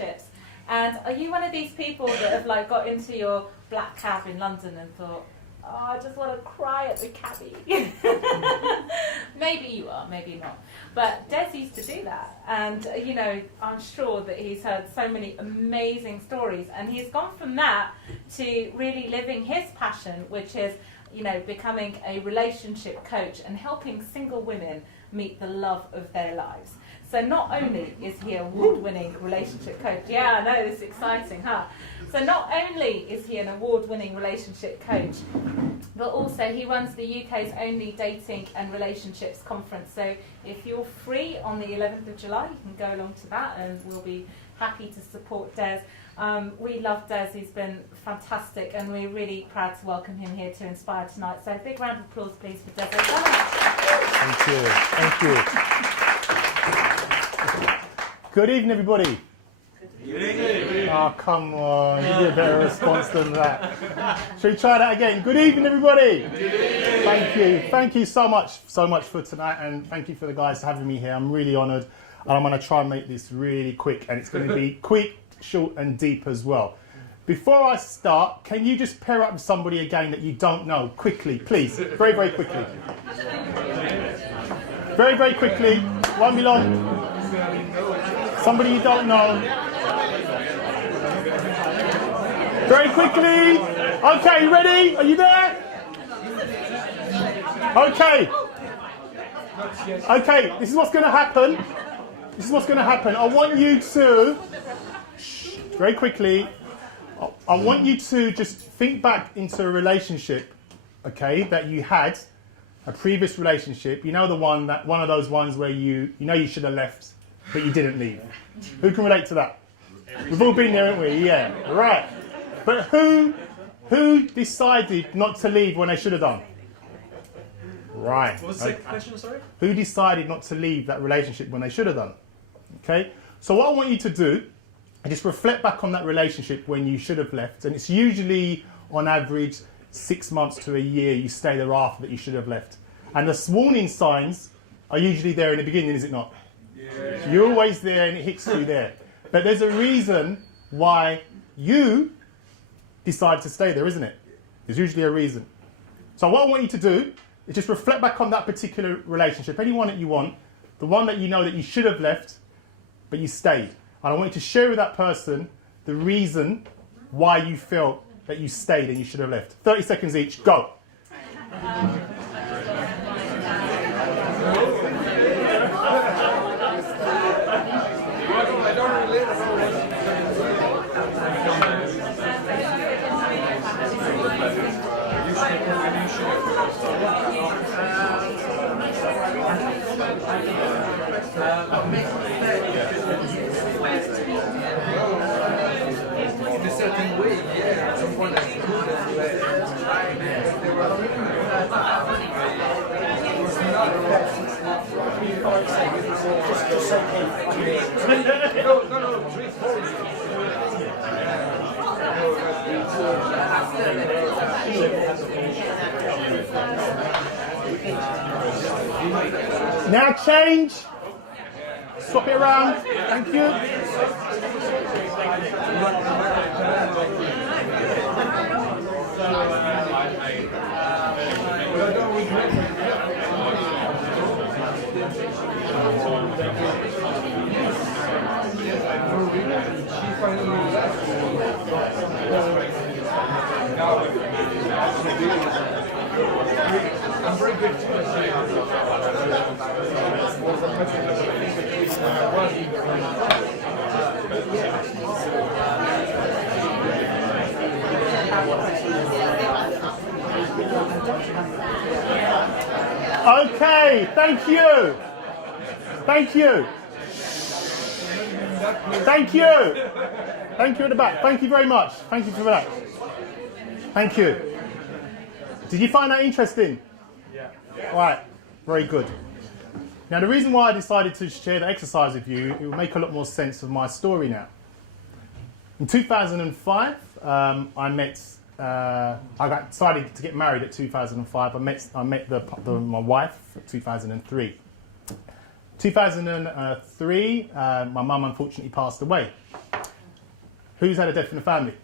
relationships. And are you one of these people that have like got into your black cab in London and thought, oh, I just want to cry at the cabbie? Maybe you are, maybe not. But Des used to do that. And, you know, I'm sure that he's heard so many amazing stories. And he's gone from that to really living his passion, which is, you know, becoming a relationship coach and helping single women meet the love of their lives. So not only is he an award-winning relationship coach, yeah, I know, this is exciting, huh? So not only is he an award-winning relationship coach, but also he runs the UK's only dating and relationships conference. So if you're free on the 11th of July, you can go along to that, and we'll be happy to support Des. We love Des, he's been fantastic, and we're really proud to welcome him here to Inspire tonight. So a big round of applause, please, for Des. Thank you, thank you. Good evening, everybody. Good evening. Oh, come on, you did a better response than that. Shall we try that again? Good evening, everybody. Good evening. Thank you so much for tonight, and thank you for the guys having me here. I'm really honoured, and I'm going to try and make this really quick, and it's going to be quick, short and deep as well. Before I start, can you just pair up with somebody again that you don't know, quickly, please, very, very quickly. Very, very quickly, won't be long. Somebody you don't know. Very quickly. Okay, you ready? Are you there? Okay. Okay, this is what's going to happen. I want you to, very quickly, I want you to just think back into a relationship, okay, that you had, a previous relationship. You know, one of those ones where you know you should have left, but you didn't leave. Who can relate to that? We've all been there, haven't we? Yeah, right. But who decided not to leave when they should have done? Right. What was the second question, sorry? Who decided not to leave that relationship when they should have done? Okay. So what I want you to do is just reflect back on that relationship when you should have left, and it's usually on average 6 months to a year you stay there after that you should have left. And the warning signs are usually there in the beginning, is it not? Yeah. So you're always there and it hits you there. But there's a reason why you decide to stay there, isn't it? There's usually a reason. So what I want you to do is just reflect back on that particular relationship, anyone that you want, the one that you know that you should have left, but you stayed. And I want you to share with that person the reason why you felt that you stayed and you should have left. 30 seconds each, go. In a certain way, yeah, someone that's good Now change. Swap it around. Thank you. I'm very good Okay, thank you. Thank you. Thank you. Thank you at the back. Thank you very much. Thank you for that. Thank you. Did you find that interesting? Yeah. Right. Very good. Now, the reason why I decided to share the exercise with you, it will make a lot more sense of my story now. In 2005, I got decided to get married at 2005. I met my wife at 2003. 2003, my mum unfortunately passed away. Who's had a death in the family?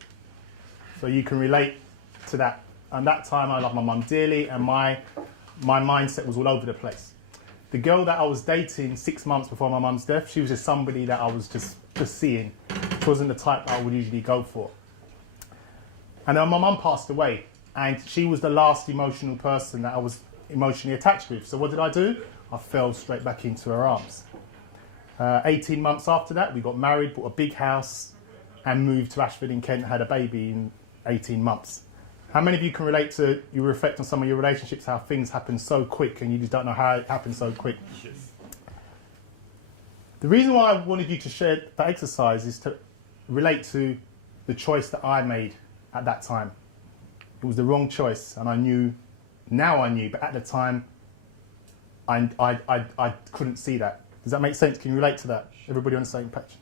So you can relate to that. And that time I loved my mum dearly, and my mindset was all over the place. The girl that I was dating 6 months before my mum's death, she was just somebody that I was just seeing. She wasn't the type that I would usually go for. And then my mum passed away, and she was the last emotional person that I was emotionally attached with. So what did I do? I fell straight back into her arms. 18 months after that, we got married, bought a big house, and moved to Ashford in Kent, had a baby in 18 months. How many of you can relate to, you reflect on some of your relationships, how things happen so quick and you just don't know how it happened so quick? The reason why I wanted you to share that exercise is to relate to the choice that I made at that time. It was the wrong choice, and I knew, now I knew, but at the time, I couldn't see that. Does that make sense? Can you relate to that? Everybody on the same page?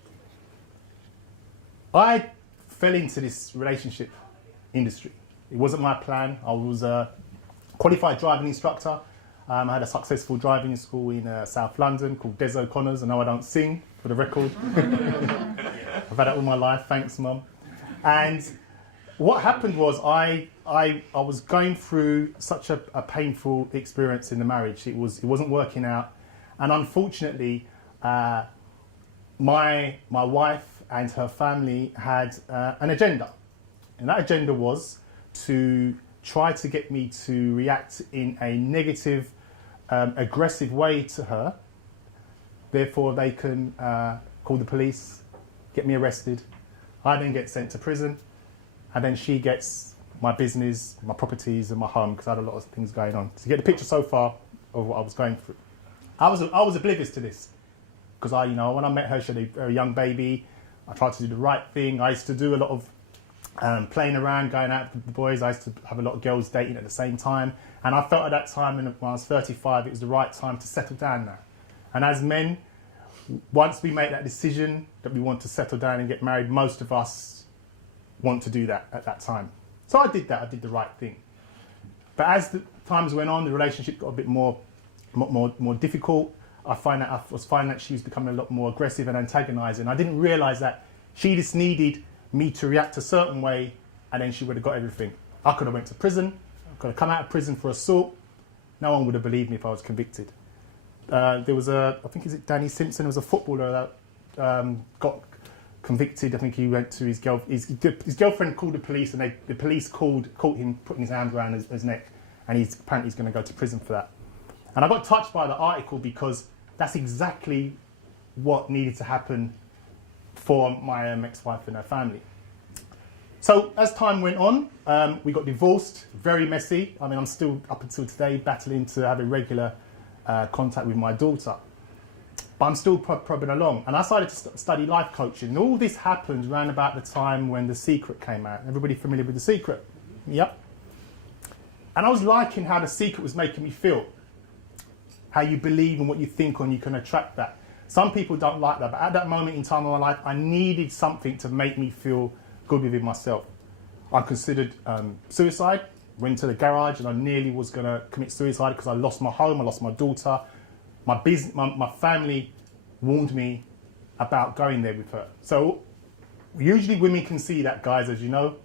I fell into this relationship industry. It wasn't my plan. I was a qualified driving instructor. I had a successful driving school in South London called OConnor's. I know I don't sing, for the record. I've had it all my life. Thanks, Mum. And what happened was I was going through such a painful experience in the marriage. It wasn't working out. And unfortunately, my wife and her family had an agenda. And that agenda was to try to get me to react in a negative, aggressive way to her. Therefore, they can call the police, get me arrested. I then get sent to prison. And then she gets my business, my properties, and my home, because I had a lot of things going on. So you get the picture so far of what I was going through. I was oblivious to this, because when I met her, she had a young baby. I tried to do the right thing. I used to do a lot of playing around, going out with the boys. I used to have a lot of girls dating at the same time. And I felt at that time, when I was 35, it was the right time to settle down now. And as men, once we make that decision that we want to settle down and get married, most of us want to do that at that time. So I did that. I did the right thing. But as the times went on, the relationship got a bit more difficult. I was finding that she was becoming a lot more aggressive and antagonising. I didn't realise that she just needed me to react a certain way, and then she would have got everything. I could have went to prison. I could have come out of prison for assault. No one would have believed me if I was convicted. There was I think, is it Danny Simpson? There was a footballer that got convicted. I think he went to his girlfriend called the police, and the police caught him putting his arms around his neck, and apparently he's going to go to prison for that. And I got touched by the article because that's exactly what needed to happen for my ex-wife and her family. So as time went on, we got divorced, very messy. I mean, I'm still, up until today, battling to have a regular contact with my daughter. But I'm still probing along. And I started to study life coaching. And all this happened around about the time when The Secret came out. Everybody familiar with The Secret? Yep. And I was liking how The Secret was making me feel. How you believe in what you think and you can attract that. Some people don't like that, but at that moment in time of my life, I needed something to make me feel good within myself. I considered suicide, went to the garage, and I nearly was going to commit suicide because I lost my home, I lost my daughter. My family warned me about going there with her. So usually women can see that, guys, as you know,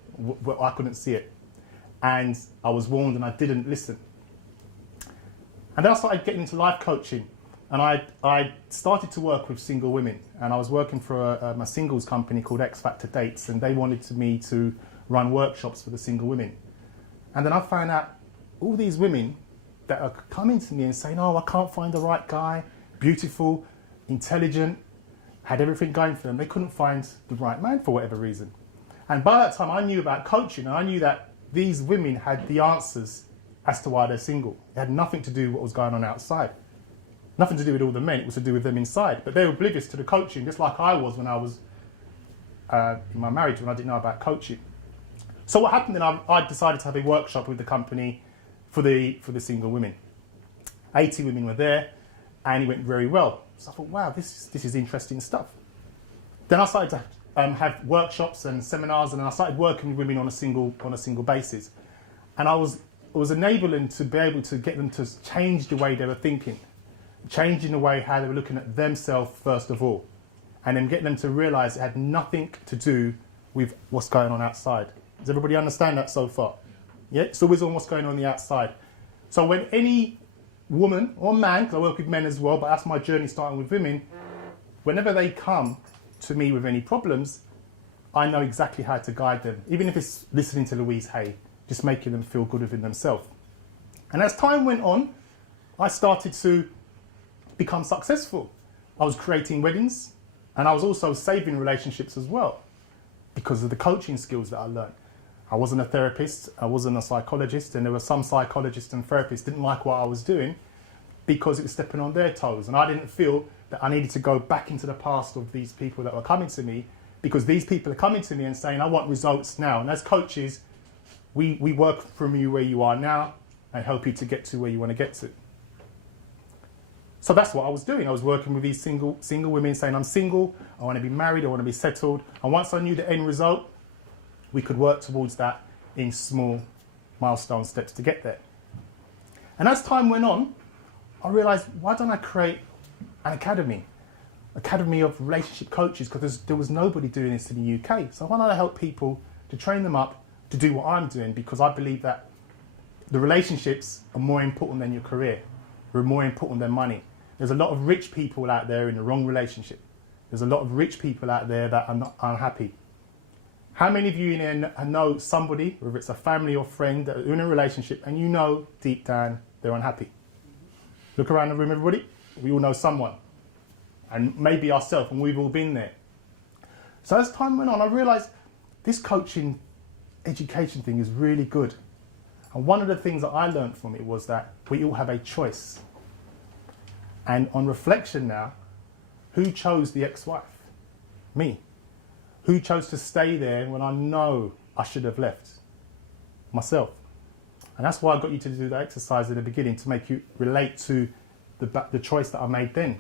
I couldn't see it. And I was warned and I didn't listen. And then I started getting into life coaching, and I started to work with single women, and I was working for a singles company called X Factor Dates, and they wanted me to run workshops for the single women. And then I found out all these women that are coming to me and saying, oh, I can't find the right guy, beautiful, intelligent, had everything going for them. They couldn't find the right man for whatever reason. And by that time I knew about coaching, and I knew that these women had the answers as to why they're single. It had nothing to do with what was going on outside. Nothing to do with all the men, it was to do with them inside. But they were oblivious to the coaching, just like I was when I was in my marriage, when I didn't know about coaching. So what happened then, I decided to have a workshop with the company for the single women. 80 women were there, and it went very well. So I thought, wow, this is interesting stuff. Then I started to have workshops and seminars, and then I started working with women on a single basis. And I was enabling to be able to get them to change the way they were thinking, changing the way how they were looking at themselves first of all, and then get them to realise it had nothing to do with what's going on outside. Does everybody understand that so far? Yeah, it's always on what's going on the outside. So when any woman or man, because I work with men as well, but that's my journey starting with women, whenever they come to me with any problems, I know exactly how to guide them, even if it's listening to Louise Hay, just making them feel good within themselves. And as time went on, I started to become successful. I was creating weddings, and I was also saving relationships as well because of the coaching skills that I learned. I wasn't a therapist, I wasn't a psychologist, and there were some psychologists and therapists didn't like what I was doing because it was stepping on their toes. And I didn't feel that I needed to go back into the past of these people that were coming to me, because these people are coming to me and saying, I want results now. And as coaches, we work from you where you are now and help you to get to where you want to get to. So that's what I was doing. I was working with these single women saying, I'm single, I want to be married, I want to be settled. And once I knew the end result, we could work towards that in small milestone steps to get there. And as time went on, I realized, why don't I create an academy of relationship coaches, because there was nobody doing this in the UK. So why don't I help people to train them up to do what I'm doing, because I believe that the relationships are more important than your career, are more important than money. There's a lot of rich people out there in the wrong relationship. There's a lot of rich people out there that are not unhappy. How many of you in there know somebody, whether it's a family or friend, that are in a relationship and you know deep down they're unhappy? Look around the room, everybody. We all know someone. And maybe ourselves, and we've all been there. So as time went on, I realized this coaching education thing is really good. And one of the things that I learned from it was that we all have a choice. And on reflection now, who chose the ex-wife? Me. Who chose to stay there when I know I should have left? Myself. And that's why I got you to do that exercise at the beginning, to make you relate to the choice that I made then.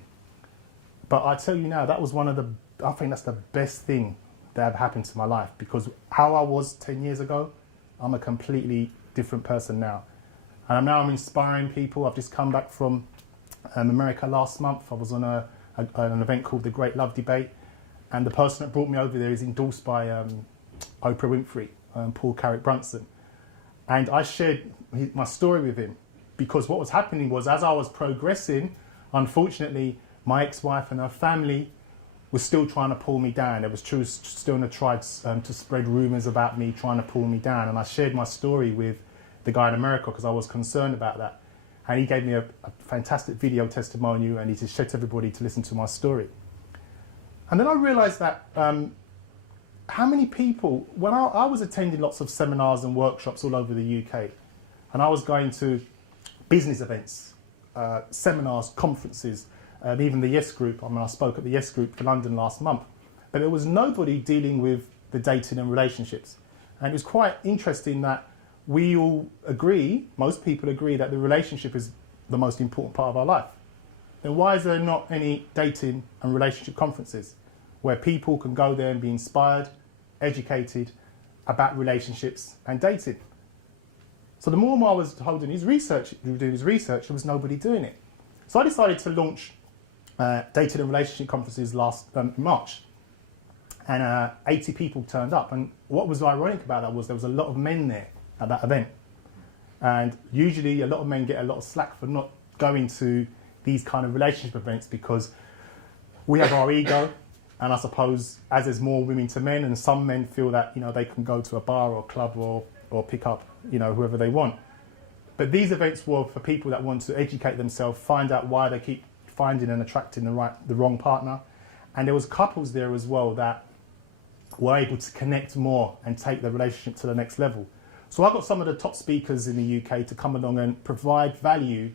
But I tell you now, that was I think that's the best thing that ever happened to my life, because how I was 10 years ago, I'm a completely different person now. And now I'm inspiring people. I've just come back from America last month. I was on an event called the Great Love Debate, and the person that brought me over there is endorsed by Oprah Winfrey, Paul Carrick-Brunson. And I shared my story with him, because what was happening was, as I was progressing, unfortunately, my ex-wife and her family was still trying to pull me down. There was still in the tried to spread rumours about me, trying to pull me down. And I shared my story with the guy in America because I was concerned about that. And he gave me a fantastic video testimonial, and he just showed everybody to listen to my story. And then I realised that how many people, when I was attending lots of seminars and workshops all over the UK, and I was going to business events, seminars, conferences, even the Yes Group. I spoke at the Yes Group for London last month. But there was nobody dealing with the dating and relationships. And it was quite interesting that we all agree, most people agree, that the relationship is the most important part of our life. Then why is there not any dating and relationship conferences where people can go there and be inspired, educated about relationships and dating? So the more I was doing his research, there was nobody doing it. So I decided to launch dating and relationship conferences last March, and 80 people turned up. And what was ironic about that was there was a lot of men there at that event, and usually a lot of men get a lot of slack for not going to these kind of relationship events, because we have our ego, and I suppose as there's more women to men, and some men feel that they can go to a bar or a club or pick up whoever they want. But these events were for people that want to educate themselves, find out why they keep finding and attracting the wrong partner. And there was couples there as well that were able to connect more and take the relationship to the next level. So I got some of the top speakers in the UK to come along and provide value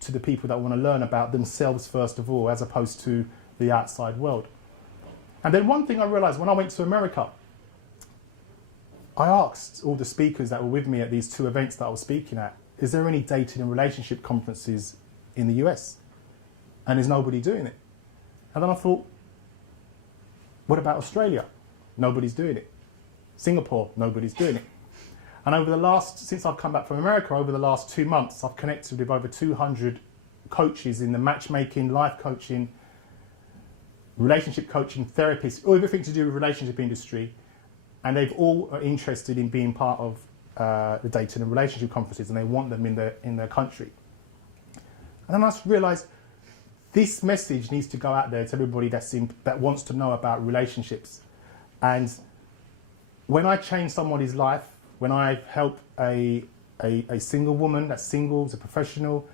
to the people that want to learn about themselves first of all, as opposed to the outside world. And then one thing I realized when I went to America, I asked all the speakers that were with me at these two events that I was speaking at, is there any dating and relationship conferences in the US? And there's nobody doing it. And then I thought, what about Australia? Nobody's doing it. Singapore, nobody's doing it. And since I've come back from America, over the last 2 months, I've connected with over 200 coaches in the matchmaking, life coaching, relationship coaching, therapists, everything to do with relationship industry. and they've all are interested in being part of the dating and relationship conferences, and they want them in their country. And then I just realised this message needs to go out there to everybody that wants to know about relationships. And when I change somebody's life, when I help a single woman that's single, is a professional,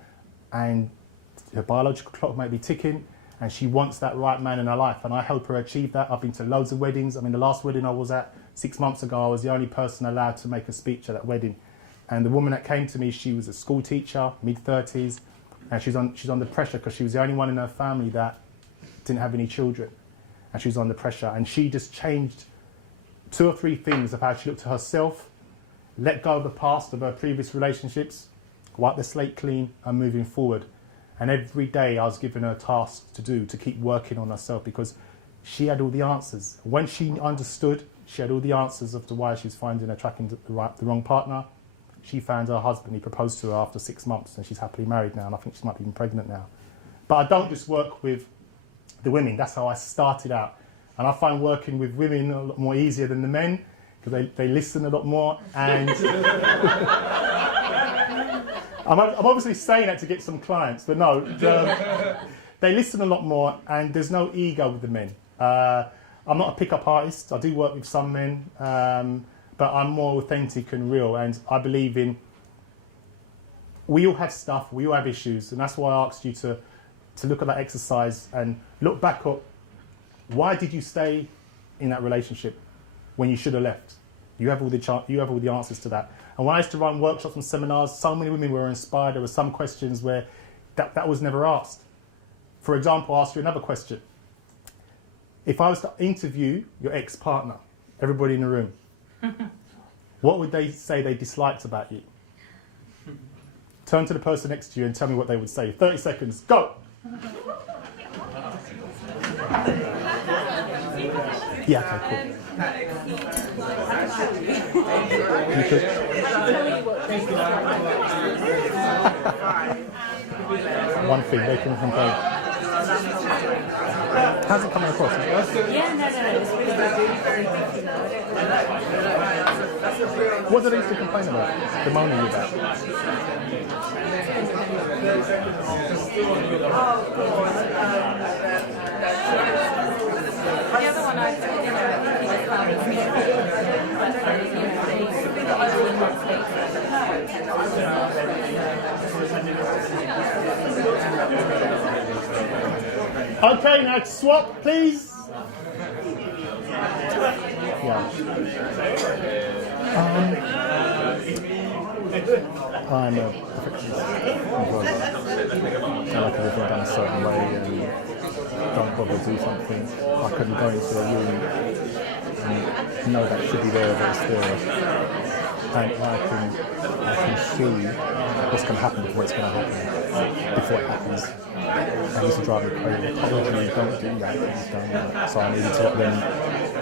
and her biological clock might be ticking, and she wants that right man in her life, and I help her achieve that. I've been to loads of weddings. I mean, the last wedding I was at 6 months ago, I was the only person allowed to make a speech at that wedding. And the woman that came to me, she was a school teacher, mid-30s, and she's under pressure because she was the only one in her family that didn't have any children, and she was under pressure. And she just changed 2 or 3 things of how she looked at herself, let go of the past of her previous relationships, wipe the slate clean, and moving forward. And every day I was giving her tasks to do to keep working on herself, because she had all the answers. When she understood, she had all the answers as to why she was finding attracting the wrong partner. She found her husband. He proposed to her after 6 months, and she's happily married now, and I think she might be even pregnant now. But I don't just work with the women. That's how I started out. And I find working with women a lot more easier than the men, because they listen a lot more. And I'm obviously saying that to get some clients, but no, they listen a lot more, and there's no ego with the men. I'm not a pick-up artist. I do work with some men, but I'm more authentic and real. And I believe in, we all have stuff, we all have issues, and that's why I asked you to look at that exercise and look back at, why did you stay in that relationship when you should have left? You have all the answers to that. And when I used to run workshops and seminars, so many women were inspired. There were some questions where that was never asked. For example, I'll ask you another question. If I was to interview your ex-partner, everybody in the room, what would they say they disliked about you? Turn to the person next to you and tell me what they would say. 30 seconds, go! Yeah, okay, cool. You could. One thing, they can complain. How's it coming across? Yeah, no, it's really good. What do they used to complain about? Bemoaning you about? The other one I said, he just found it Okay, now swap, please. Yeah. I'm a perfectionist. I like everything done a certain way, and don't bother to do something. I couldn't go into a room and know that it should be there, but it's there. And I can see what's going to happen before it's going to happen, before it happens. And used to drive me crazy. I told you, don't do that, don't do that. So I needed to let them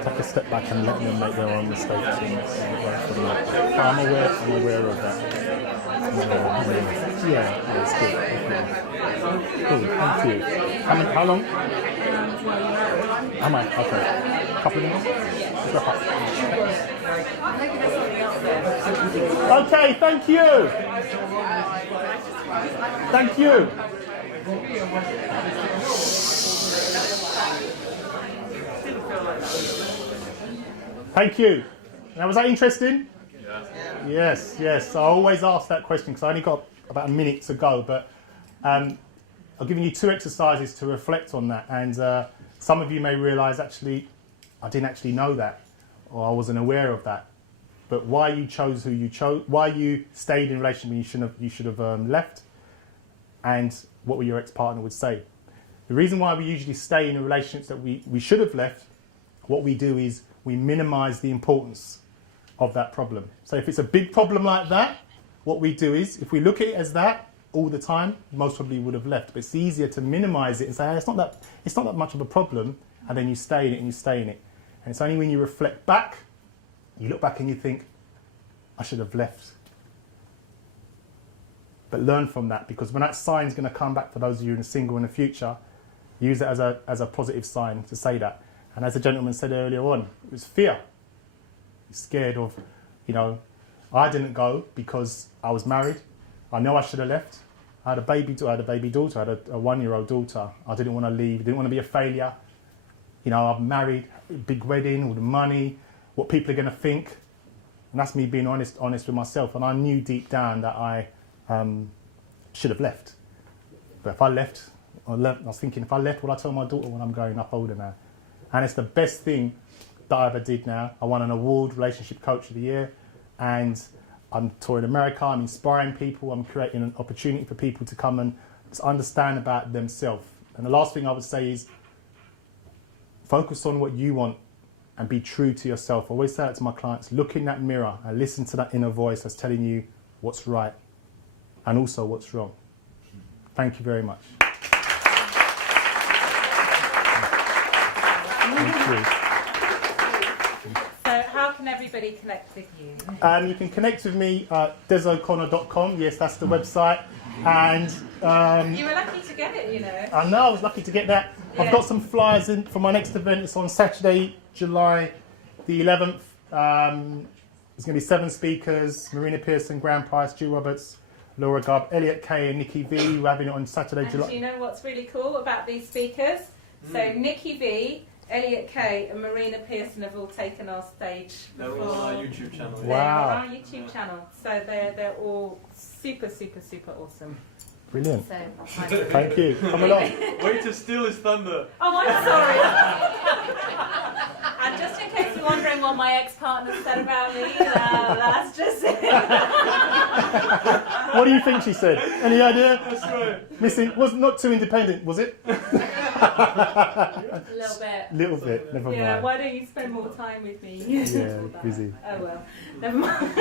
take a step back and let them make their own mistakes and go from that. But I'm aware of that. Yeah, it's good. Cool, thank you. How long? Am I? Okay. A couple of minutes? Let's wrap up. Okay, thank you. Thank you. Thank you. Now, was that interesting? Yeah. Yes. I always ask that question because I only got about a minute to go, but I've given you 2 exercises to reflect on that, and some of you may realise actually I didn't actually know that, or I wasn't aware of that. But why you chose who you chose, why you stayed in a relationship when you should have left, and what your ex-partner would say. The reason why we usually stay in a relationship that we should have left, what we do is we minimise the importance of that problem. So if it's a big problem like that, what we do is, if we look at it as that all the time, most probably would have left. But it's easier to minimise it and say, hey, it's not that much of a problem, and then you stay in it and you stay in it. And it's only when you reflect back, you look back and you think, I should have left. But learn from that, because when that sign's going to come back for those of you who are single in the future, use it as a positive sign to say that. And as the gentleman said earlier on, it was fear. scared of, you know, I didn't go because I was married. I know I should have left. I had a baby daughter. I had a 1-year-old daughter. I didn't want to leave. Didn't want to be a failure. You know, I'm married, big wedding, all the money, what people are going to think. And that's me being honest with myself. And I knew deep down that I should have left. But if I left, I was thinking, if I left, will I tell my daughter when I'm growing up older now? And it's the best thing that I ever did now. I won an award, Relationship Coach of the Year. And I'm touring America, I'm inspiring people, I'm creating an opportunity for people to come and to understand about themselves. And the last thing I would say is focus on what you want and be true to yourself. I always say that to my clients, look in that mirror and listen to that inner voice that's telling you what's right and also what's wrong. Thank you very much. Thank you. So how can everybody connect with you? You can connect with me at desoconnor.com. Yes, that's the website. And You were lucky to get it, you know. I know, I was lucky to get that. Yeah. I've got some flyers in for my next event. It's on Saturday, July the 11th. There's going to be 7 speakers: Marina Pearson, Graham Price, Jill Roberts, Laura Gubb, Elliot Kay and Nikki V. We're having it on Saturday, And July. do you know what's really cool about these speakers? So Nikki V, Elliot Kay and Marina Pearson have all taken our stage They're before. all on our YouTube channel. They're Wow. on our YouTube channel. So they're all super awesome. Brilliant. So Thank you. Come along. Way to steal his thunder. Oh, I'm sorry. And just in case you're wondering what my ex-partner said about me, that's just it. What do you think she said? Any idea? That's right. Missing, was not too independent, was it? A little bit. Little bit, never Yeah, mind. why don't you spend more time with me? Yeah, busy. Oh well, never mind.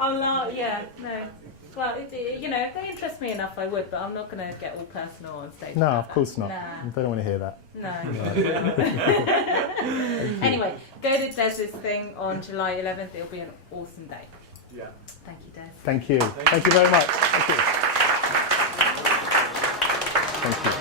I'm not, yeah, no. Well, you know, if they interest me enough, I would, but I'm not going to get all personal on stage. No, about of course that. not. Nah. They don't want to hear that. No. Anyway, go to Des's thing on July 11th. It'll be an awesome day. Yeah. Thank you, Des. Thank you. Thank you very much. Thank you. Thank you.